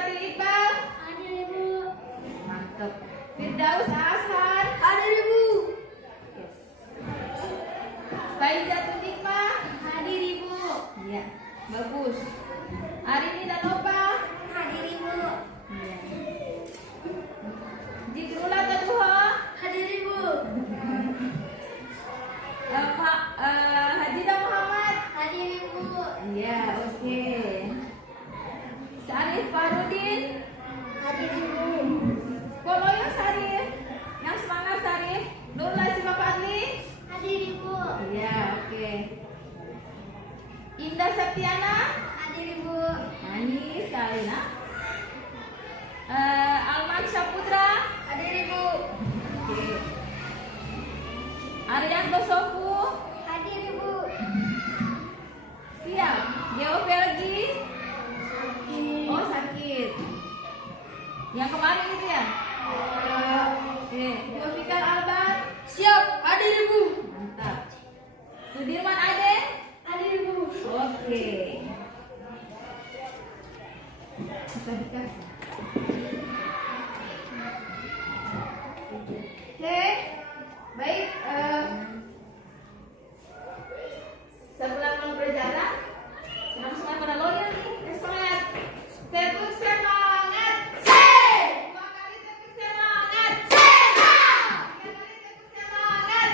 Fatin Iqbal. Hadir Ibu. Mantap. Firdaus Hasan. Hadir Ibu. Yes. Faizatul Hikmah. Hadir Ibu. Iya, bagus. Arini dan Nova. Hadir Ibu. Iya. Jikrullah Taduha. Hadir Ibu. Hajidah Muhammad. Hadir Ibu. Iya, oke. Sarif Farudin. Hadir Ibu. Koloyo Sarif. Yang semangat Sarif. Nur Lazima Fadli. Hadir Ibu. Iya, oke. Indah Septiana. Hadir Ibu. Manis sekali, nak. Alman Syaputra. Hadir Ibu. Oke. Arianto Sofu. Hadir Ibu. Siap. Geo Velgi. Oh, sakit. Yang kemarin itu ya? Oke. Zulfikar Albar. Siap. Hadir Ibu. Mantap. Sudirman Ade. Hadir Ibu. Oke. Bisa dikasih. Oke. Baik. Sebelum berjalan, semangat pada loyal nih. Semangat. Tepuk semangat. Dua kali tepuk semangat. Tiga kali tepuk semangat.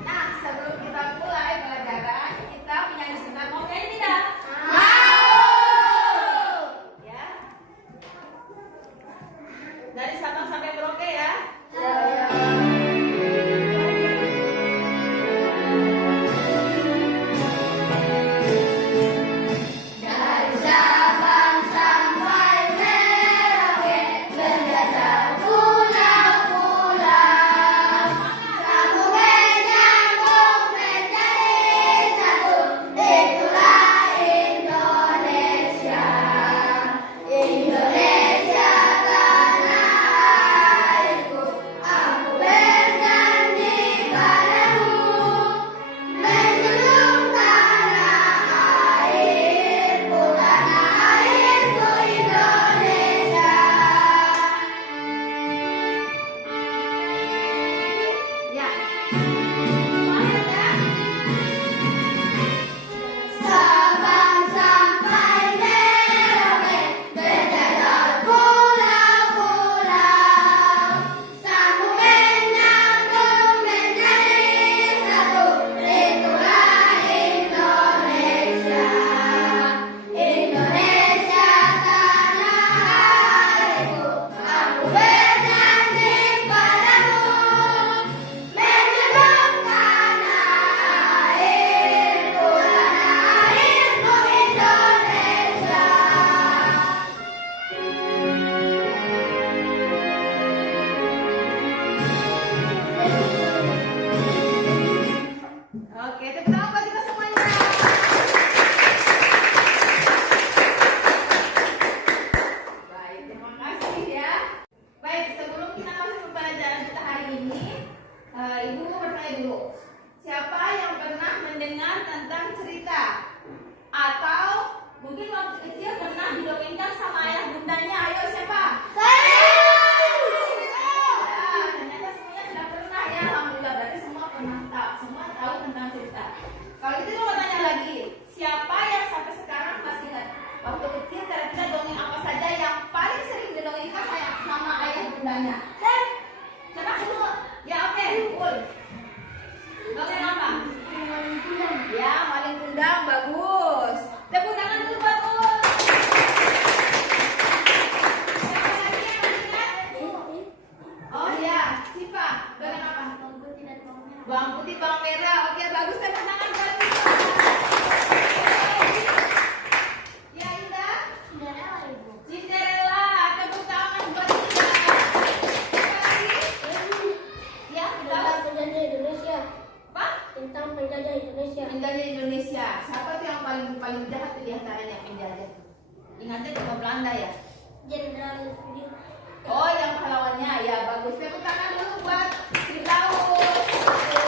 Nah, sebelum kita mulai pelajaran, kita menyanyi sebentar. Mau nyanyi tidak? Ya. Dari Sabang sampai Merauke ya. Dari Sabang sampai Merauke, berjajah pulau-pulau. Sambung menyambung menjadi satu, itulah Indonesia. Indonesia tanah airku, aku berjanji padamu, menjunjung tanah airku Indonesia. Ya. Semangat ya. Sabang sampai Merauke, berjajah pulau-pulau. Sambung menyambung menjadi satu, itulah Indonesia. Indonesia tanah airku, aku berjanji padamu, menjunjung tanah airku Indonesia. Oke, tepuk tangan buat kita semuanya. Baik, terima kasih ya. Baik, sebelum kita masuk ke pelajaran kita hari ini, Ibu bertanya dulu. Siapa yang pernah mendengar tentang cerita atau mungkin waktu kecil pernah didongengkan sama ayah bundanya? Ayo siapa? Ya, ternyata semuanya sudah pernah ya. Alhamdulillah, berarti semua pernah tahu, semua tahu tentang cerita. Kalau itu mau tanya lagi, siapa yang sampai sekarang masih ingat waktu kecil kira-kira dongeng apa saja yang paling sering didongengkan sama ayah bundanya? Siapa dulu? Ya oke, Ul. Dongeng apa? Ya, maling kundang, bagus. Tepuk tangan dulu buat Ul. Siapa lagi yang masih ingat? Oh ya, Siva, dongeng apa? Bawang putih, bawang merah. Oke, bagus. Tepuk tangan buat Siva. Ya, Indah. Cinderella. Tepuk tangan buat Indah. Siapa lagi? Ya, Firdaus. Apa? Tentang penjajah Indonesia. Penjajah Indonesia. Siapa tuh yang paling jahat tuh diantaranya penjajah? Ingatnya cuma Belanda ya? Jenderal Sudirman. Oh, yang pahlawannya ya, bagus. Tepuk tangan dulu buat Firdaus. Oke.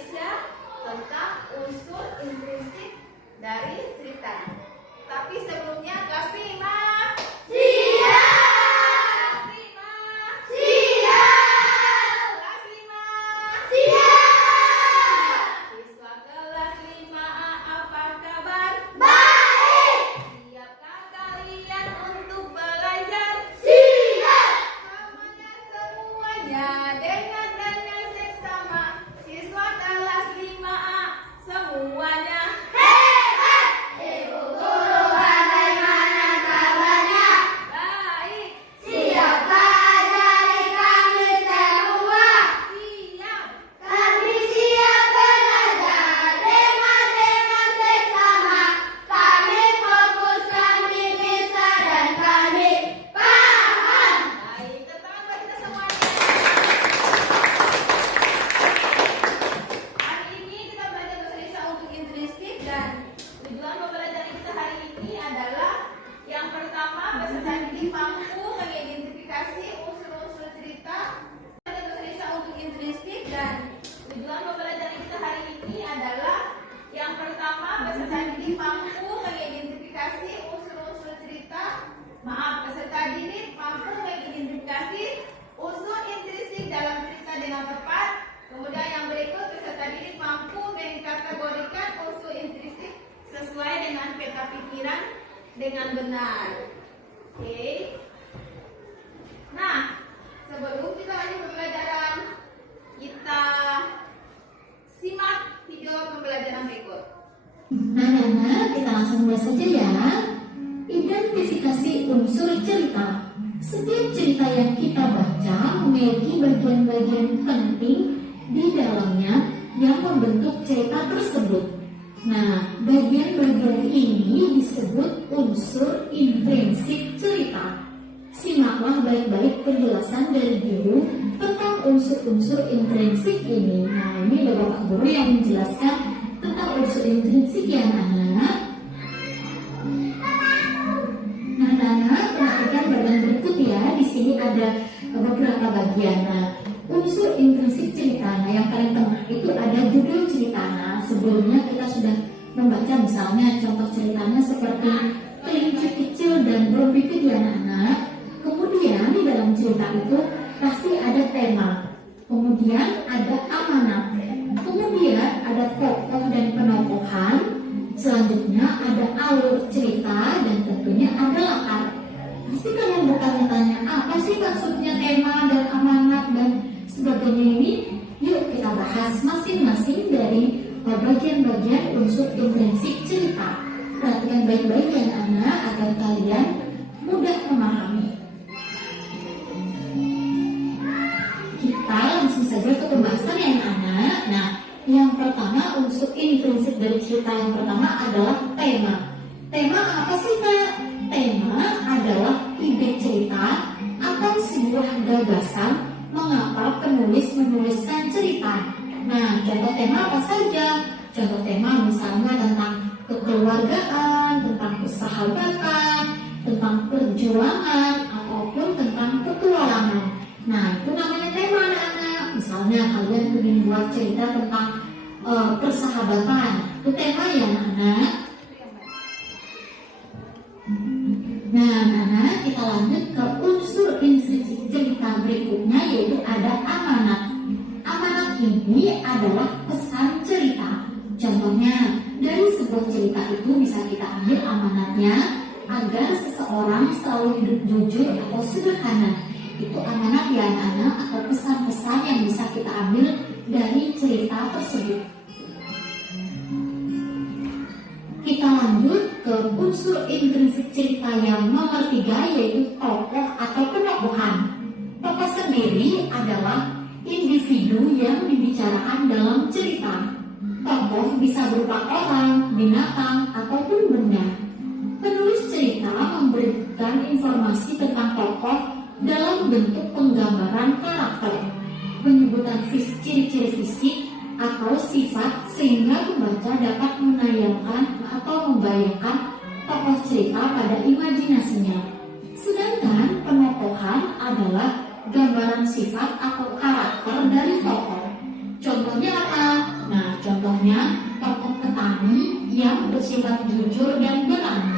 Indonesia tentang unsur intrinsik dari cerita. Tapi sebelumnya kelas 5. Siap. Kelas 5. Siap. Kelas 5. Siap. Siswa kelas 5A apa kabar? Baik. Siapkah kalian untuk belajar? Siap. Semuanya dengan seksama. Siswa kelas 5A semuanya. Hebat. Ibu guru bagaimana kabarnya? Baik. Siapkah ajari kami semua? Siap. Kami siap belajar dengan seksama. Kami fokus, kami bisa dan kami paham. Baik, tangan buat kita semuanya. Hari ini kita belajar bahasa Indonesia untuk intrinsik dan tujuan pembelajaran kita hari ini adalah yang pertama, peserta didik mampu mengidentifikasi unsur-unsur cerita. Belajar bahasa Indonesia untuk intrinsik dan tujuan pembelajaran kita hari ini adalah yang pertama, peserta didik mampu mengidentifikasi unsur-unsur cerita. Peserta didik mampu mengidentifikasi unsur intrinsik dalam cerita dengan tepat. Kemudian yang berikut, peserta didik mampu mengkategorikan unsur intrinsik sesuai dengan peta pikiran dengan benar. Oke. Nah, sebelum kita lanjut pembelajaran, kita simak video pembelajaran berikut. Anak-anak, kita langsung mulai saja ya. Identifikasi unsur cerita. Setiap cerita yang kita baca memiliki bagian-bagian penting di dalamnya yang membentuk cerita tersebut. Nah, bagian-bagian ini disebut unsur intrinsik cerita. Simaklah baik-baik penjelasan dari guru tentang unsur-unsur intrinsik ini. Nah, ini ada Bapak Guru yang menjelaskan tentang unsur intrinsik ya anak-anak. Nah, anak-anak, perhatikan bagian berikut ya. Di sini ada beberapa bagian. Nah, unsur intrinsik cerita. Nah, yang paling tengah itu ada judul cerita. Nah, sebelumnya kita sudah membaca misalnya contoh ceritanya seperti kelinci kecil dan burung pipit ya anak-anak. Kemudian di dalam cerita itu pasti ada tema. Kemudian ada amanat. Kemudian ada tokoh dan penokohan. Selanjutnya ada alur cerita dan tentunya ada latar. Pasti kalian bertanya-tanya apa sih maksudnya tema dan amanat dan sebagainya ini. Yuk kita bahas masing-masing dari bagian-bagian unsur intrinsik cerita. Perhatikan baik-baik ya anak agar kalian mudah memahami. Kita langsung saja ke pembahasan ya anak. Nah, yang pertama unsur intrinsik dari cerita yang pertama adalah tema. Tema apa sih Kak? Tema adalah ide cerita atau sebuah gagasan mengapa penulis menuliskan cerita. Nah, contoh tema apa saja? Contoh tema misalnya tentang kekeluargaan, tentang persahabatan, tentang perjuangan, ataupun tentang petualangan. Nah, itu namanya tema anak-anak. Misalnya kalian ingin buat cerita tentang persahabatan, itu tema ya anak-anak. Nah, anak-anak, kita lanjut ke unsur intrinsik cerita berikutnya yaitu ada amanat. Amanat ini adalah pesan cerita. Contohnya, dari sebuah cerita itu bisa kita ambil amanatnya agar seseorang selalu hidup jujur atau sederhana. Itu amanat ya anak-anak atau pesan-pesan yang bisa kita ambil dari cerita tersebut. Kita lanjut ke unsur intrinsik cerita yang nomor 3 yaitu tokoh atau penokohan. Tokoh sendiri adalah individu yang dibicarakan dalam cerita. Tokoh bisa berupa orang, binatang, ataupun benda. Penulis cerita memberikan informasi tentang tokoh dalam bentuk penggambaran karakter, penyebutan ciri-ciri fisik atau sifat sehingga pembaca dapat menayangkan atau membayangkan tokoh cerita pada imajinasinya. Sedangkan penokohan adalah gambaran sifat atau karakter dari tokoh. Contohnya apa? Nah, bersifat jujur dan berani.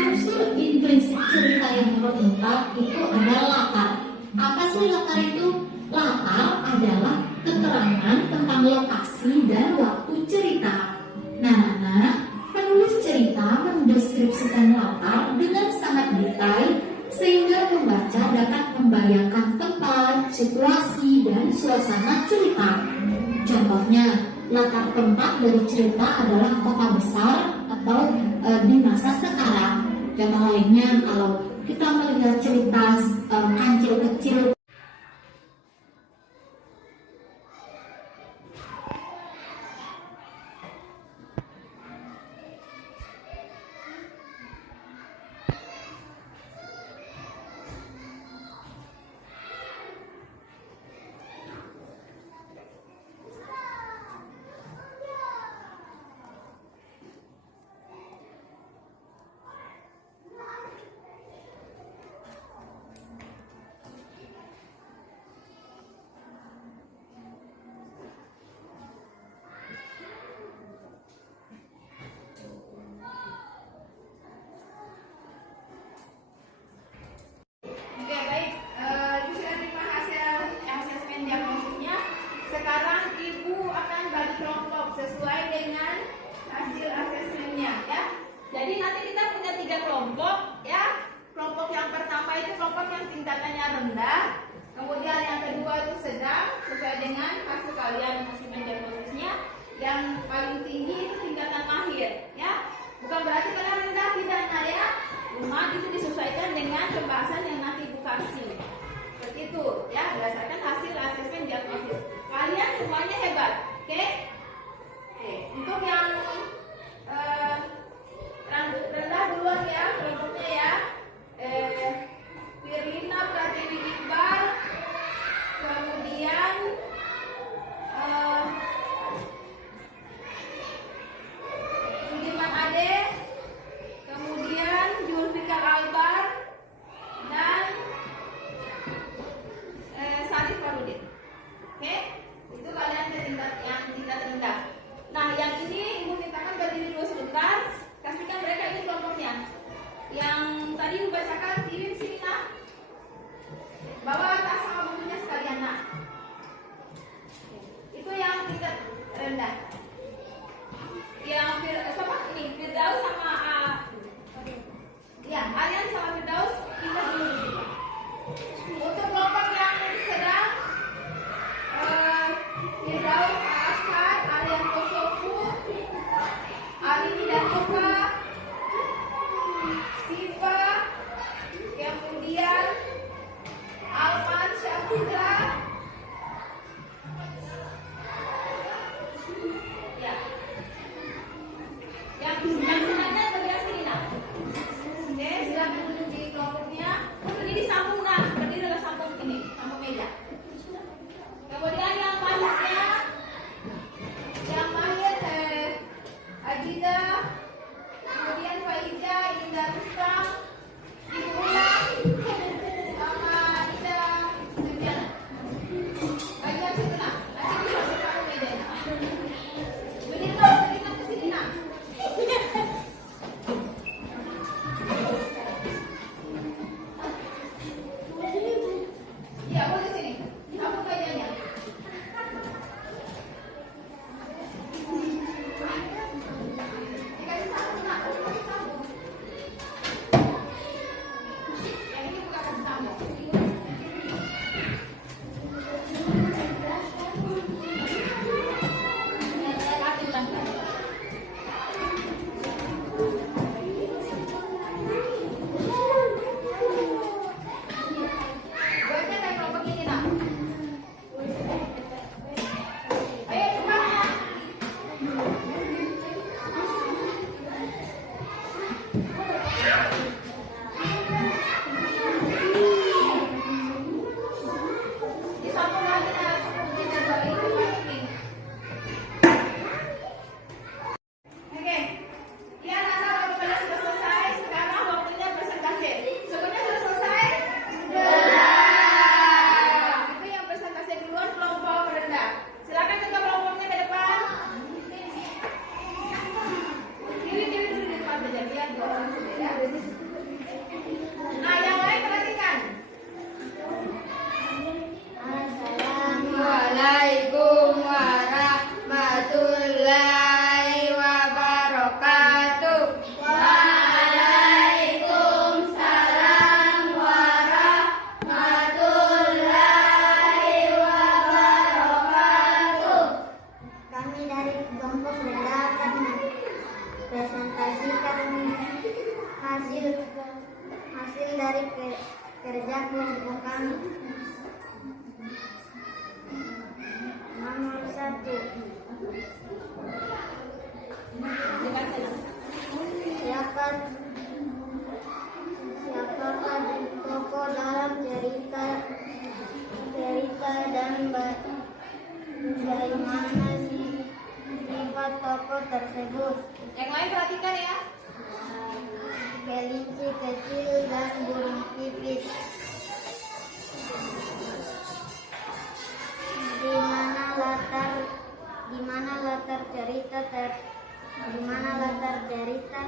Unsur intrinsik cerita yang nomor 4 itu adalah latar. Apa sih latar itu? Latar adalah keterangan tentang lokasi dan waktu cerita. Nah, penulis cerita mendeskripsikan latar dengan sangat detail sehingga pembaca dapat membayangkan tempat, situasi, dan suasana cerita. Contohnya, latar tempat dari cerita adalah kota besar atau di masa sekarang. Contoh lainnya, kalau kita melihat cerita kancil kecil. Oke, baik. Ibu sudah terima hasil asesmen diagnosisnya. Sekarang Ibu akan bagi kelompok sesuai dengan hasil asesmennya, ya. Jadi nanti kita punya 3 kelompok, ya. Kelompok yang pertama itu kelompok yang tingkatannya rendah. Kemudian yang kedua itu sedang, sesuai dengan hasil kalian asesmen diagnosisnya. Yang paling tinggi itu tingkatan mahir, ya. Bukan berarti kalian rendah, tidak, nah, ya. Cuma itu disesuaikan dengan pembahasan yang nanti Ibu kasih. Seperti itu, ya, berdasarkan hasil asesmen diagnosis. Kalian semuanya hebat, oke? Oke, untuk yang rendah duluan ya, kelompoknya ya. Firlina Pratiwi Iqbal, kemudian Siapakah tokoh dalam cerita dan bagaimana sifat tokoh tersebut? Yang lain perhatikan ya. Kelinci kecil dan burung pipit. Di mana latar cerita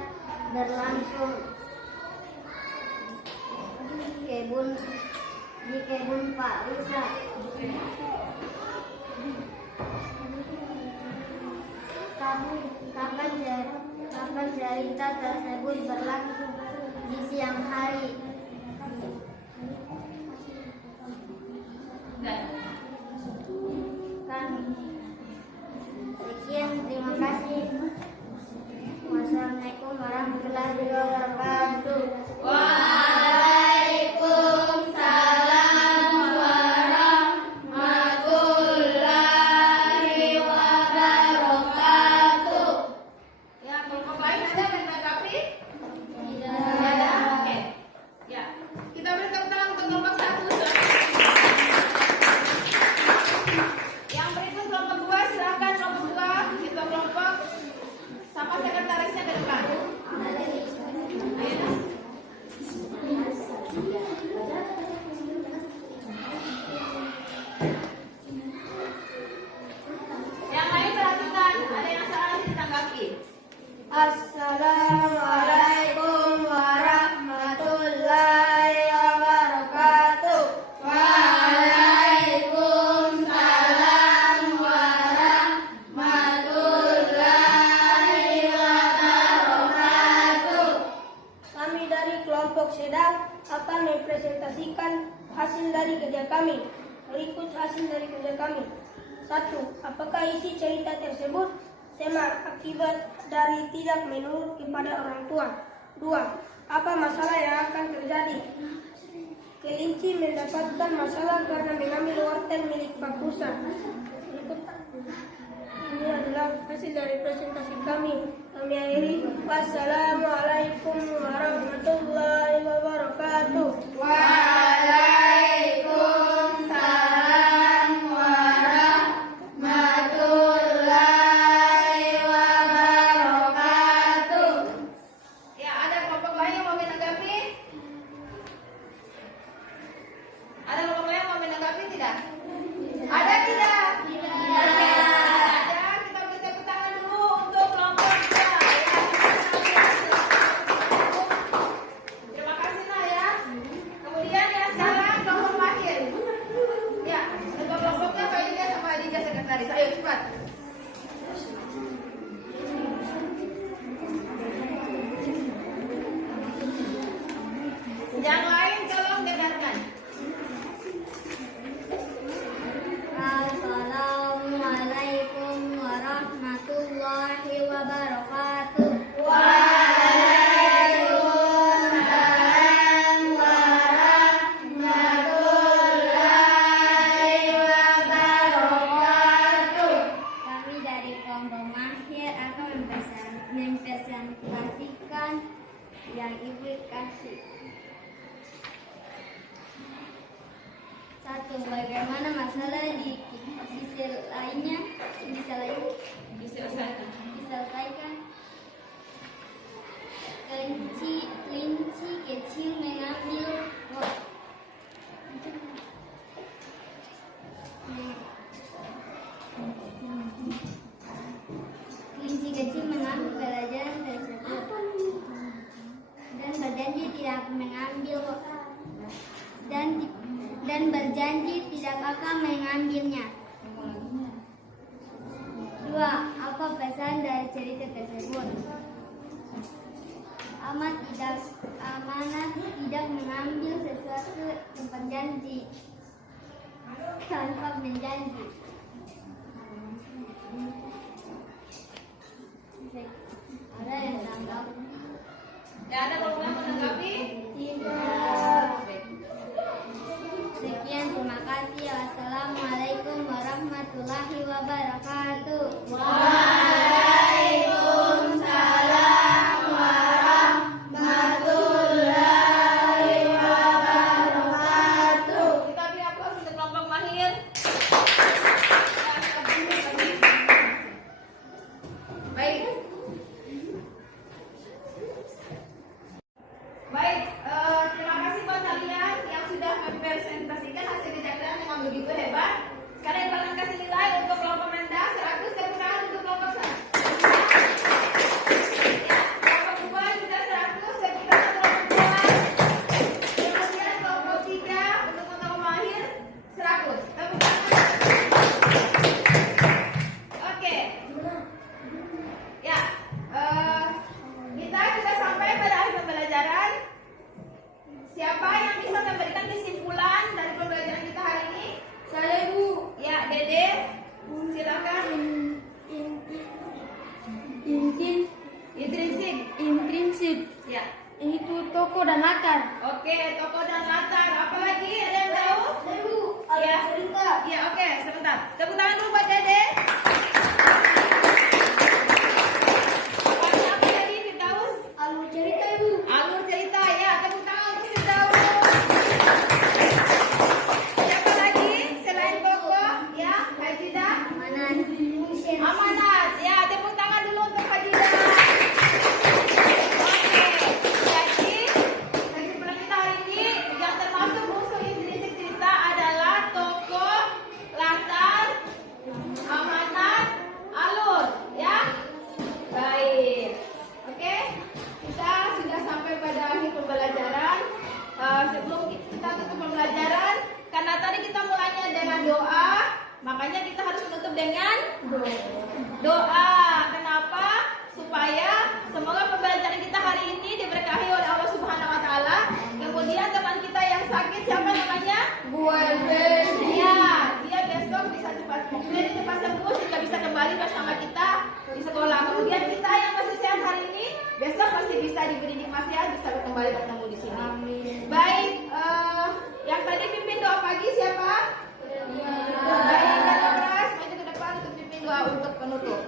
berlangsung? Di kebun Pak Rusa. Kapan cerita tersebut berlangsung? Di siang hari. Sekian, terima kasih. Wassalamualaikum warahmatullahi wabarakatuh. Waalaikumsalam warahmatullahi wabarakatuh. Ya, kelompok lain ada yang menanggapi? Tidak. Ada? Oke. Ya. Kita beri tepuk tangan untuk kelompok 1. Yang berikut kelompok 2, silakan kelompok 2. Kita kelompok sama sekretarisnya ke depan. Ayo. Yang lain perhatikan, ada yang salah ditanggapi. Assalamualaikum warahmatullahi wabarakatuh. Waalaikumsalam warahmatullahi wabarakatuh. Kami dari kelompok sedang akan mempresentasikan hasil dari kerja kami. Berikut hasil dari kerja kami. 1. Apakah isi cerita tersebut tema akibat dari tidak menurut kepada orang tua? 2. Apa masalah yang akan terjadi? Kelinci mendapatkan masalah karena mengambil wortel milik Pak Rusa. Berikut ini adalah hasil dari presentasi kami. Kami akhiri. Wassalamualaikum warahmatullahi wabarakatuh. Waalaikumsalam warahmatullahi wabarakatuh. Ya, ada kelompok lain yang mau menanggapi? Ada kelompok lain yang mau menanggapi tidak? Ada tidak? Tidak. Ada. Kita beri tepuk tangan dulu untuk kelompok 2. Terima kasih Nah ya. Kemudian ya sekarang kelompok akhir. Ya, untuk kelompoknya Pak Ida sama Adija sekretaris. Ayo cepat. Yang lain tolong dengarkan. Assalamualaikum warahmatullahi wabarakatuh. Waalaikumsalam warahmatullahi wabarakatuh. Kami dari kelompok Mahir akan mempresentasikan yang Ibu kasih. 1. Bagaimana masalah diselesaikan? Kelinci kecil mengambil pelajaran tersebut dan berjanji tidak akan mengambilnya. 2. Apa pesan dari cerita tersebut? Amanat tidak mengambil sesuatu tanpa menjanji. Ada yang tanggap? Ya, ada kelompok yang menanggapi? Tidak. Sekian, terima kasih. Wassalamualaikum warahmatullahi wabarakatuh. wabarakatuh. Waalaikumsalam warahmatullahi wabarakatuh. Kita beri aplaus untuk kelompok mahir. Baik. Baik, terima kasih buat kalian yang sudah mempresentasikan hasil kerja kalian dengan begitu hebat. Sekarang kalian kasih nilai untuk kelompok rendah 100, tepuk tangan untuk kelompok 1. Ya, kelompok 2 juga 100, tepuk tangan untuk kelompok 2. Kemudian kelompok 3 untuk kelompok mahir 100, tepuk tangan. Oke. Ya, kita sudah sampai pada akhir pembelajaran. Siapa yang bisa memberikan kesimpulan dari pembelajaran kita hari ini? Saya Ibu. Ya, Dede, silakan. Intrinsik. Ya. Itu toko dan latar. Oke, tokoh dan latar. Apa lagi? Ada yang tahu? Ibu. Ya. Cerita. Ya, oke, sebentar. Tepuk tangan dulu buat Dede. Apa lagi, Firdaus? Alur cerita Ibu. Alur cerita, ya. Tepuk tangan untuk Firdaus. Siapa lagi selain tokoh? Ya, Hajidah. Amanat. Ya, tepuk tangan dulu untuk Hajidah. Oke, jadi kesimpulan kita hari ini yang termasuk unsur intrinsik cerita adalah tokoh, latar, amanat, alur. Ya, baik. Oke, kita sudah sampai pada akhir pembelajaran. Sebelum kita tutup pembelajaran, karena tadi kita mulainya dengan doa, makanya kita harus menutup dengan doa. Kenapa? Supaya semoga pembelajaran kita hari ini diberkahi oleh Allah Subhanahu wa taala. Kemudian teman kita yang sakit, siapa namanya? Bu Elvi. Ya, dia besok bisa cepat sembuh sehingga bisa kembali bersama kita di sekolah. Kemudian kita yang masih sehat hari ini, besok pasti bisa diberi nikmat sehat, bisa kembali bertemu di sini. Baik, yang tadi pimpin doa pagi siapa? Baik, Kak Pras, maju ke depan untuk pimpin doa untuk penutup.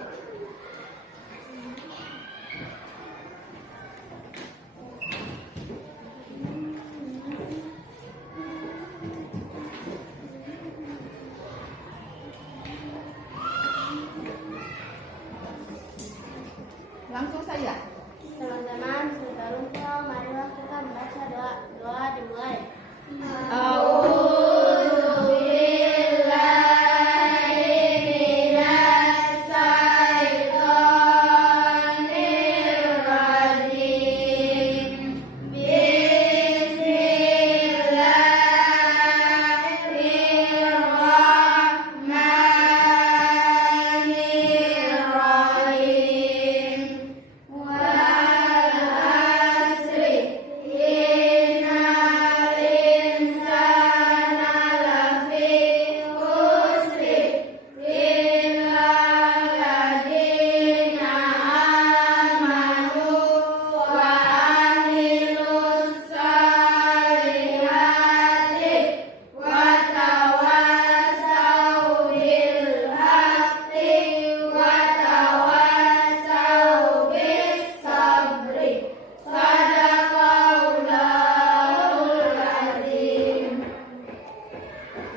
Langsung saja. Teman-teman, sebelum marilah kita membaca doa dimulai.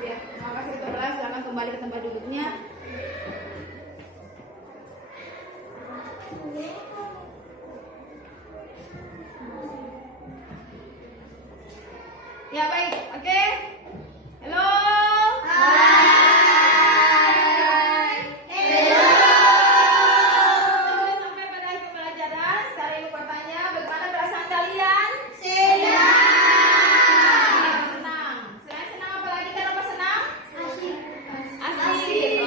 Ya, terima kasih Kak Pras. Silakan kembali ke tempat duduknya. Ya baik, oke. Halo. Sudah sampai pada akhir pembelajaran. Sekarang ibu bertanya, bagaimana perasaan kalian? Senang. Selain senang apa lagi? Kenapa senang? Asik.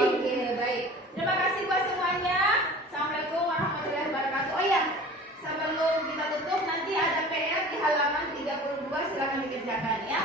Oke, baik. Terima kasih buat semuanya. Assalamualaikum warahmatullahi wabarakatuh. Oh iya, sebelum kita tutup nanti ada PR di halaman 32, silakan dikerjakan ya.